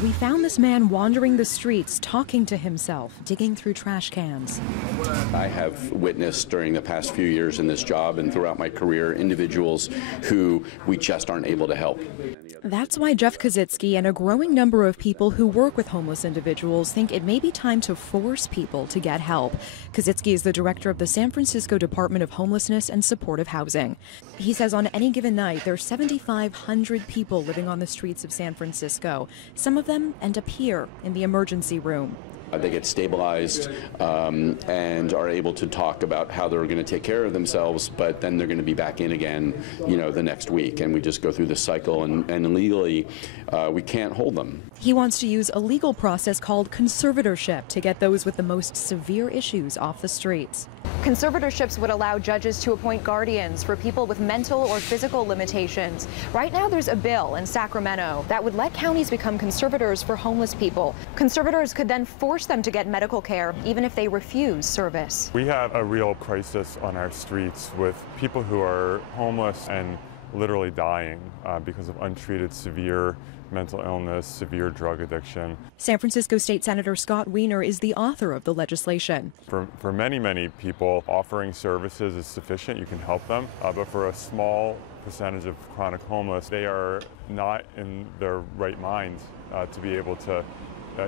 We found this man wandering the streets, talking to himself, digging through trash cans. I have witnessed during the past few years in this job and throughout my career individuals who we just aren't able to help. That's why Jeff Kozitzky and a growing number of people who work with homeless individuals think it may be time to force people to get help. Kozitzky is the director of the San Francisco Department of Homelessness and Supportive Housing. He says on any given night, there are 7,500 people living on the streets of San Francisco. Some of them end up here in the emergency room. They get stabilized and are able to talk about how they're going to take care of themselves, but then they're going to be back in again, the next week. And we just go through this cycle, and legally, we can't hold them. He wants to use a legal process called conservatorship to get those with the most severe issues off the streets. Conservatorships would allow judges to appoint guardians for people with mental or physical limitations. Right now, there's a bill in Sacramento that would let counties become conservators for homeless people. Conservators could then force them to get medical care, even if they refuse service. We have a real crisis on our streets with people who are homeless and literally dying because of untreated severe mental illness, severe drug addiction. San Francisco State Senator Scott Wiener is the author of the legislation. For many people, offering services is sufficient. You can help them, but for a small percentage of chronic homeless, they are not in their right minds to be able to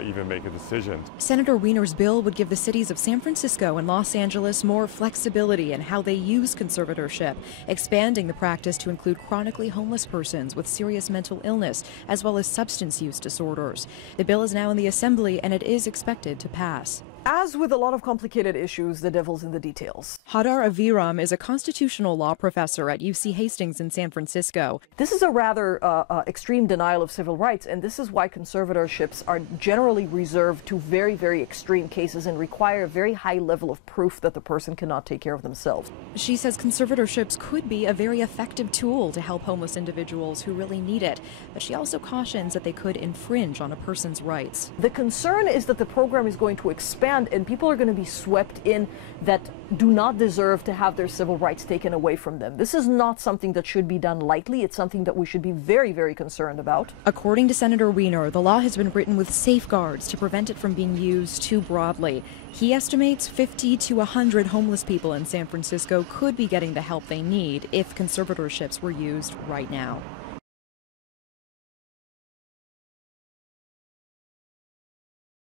even make a decision. Senator Wiener's bill would give the cities of San Francisco and Los Angeles more flexibility in how they use conservatorship, expanding the practice to include chronically homeless persons with serious mental illness, as well as substance use disorders. The bill is now in the Assembly, and it is expected to pass. As with a lot of complicated issues, the devil's in the details. Hadar Aviram is a constitutional law professor at UC Hastings in San Francisco. This is a rather extreme denial of civil rights, and this is why conservatorships are generally reserved to very, very extreme cases and require a very high level of proof that the person cannot take care of themselves. She says conservatorships could be a very effective tool to help homeless individuals who really need it, but she also cautions that they could infringe on a person's rights. The concern is that the program is going to expand and people are going to be swept in that do not deserve to have their civil rights taken away from them. This is not something that should be done lightly. It's something that we should be very, very concerned about. According to Senator Wiener, the law has been written with safeguards to prevent it from being used too broadly. He estimates 50 to 100 homeless people in San Francisco could be getting the help they need if conservatorships were used right now.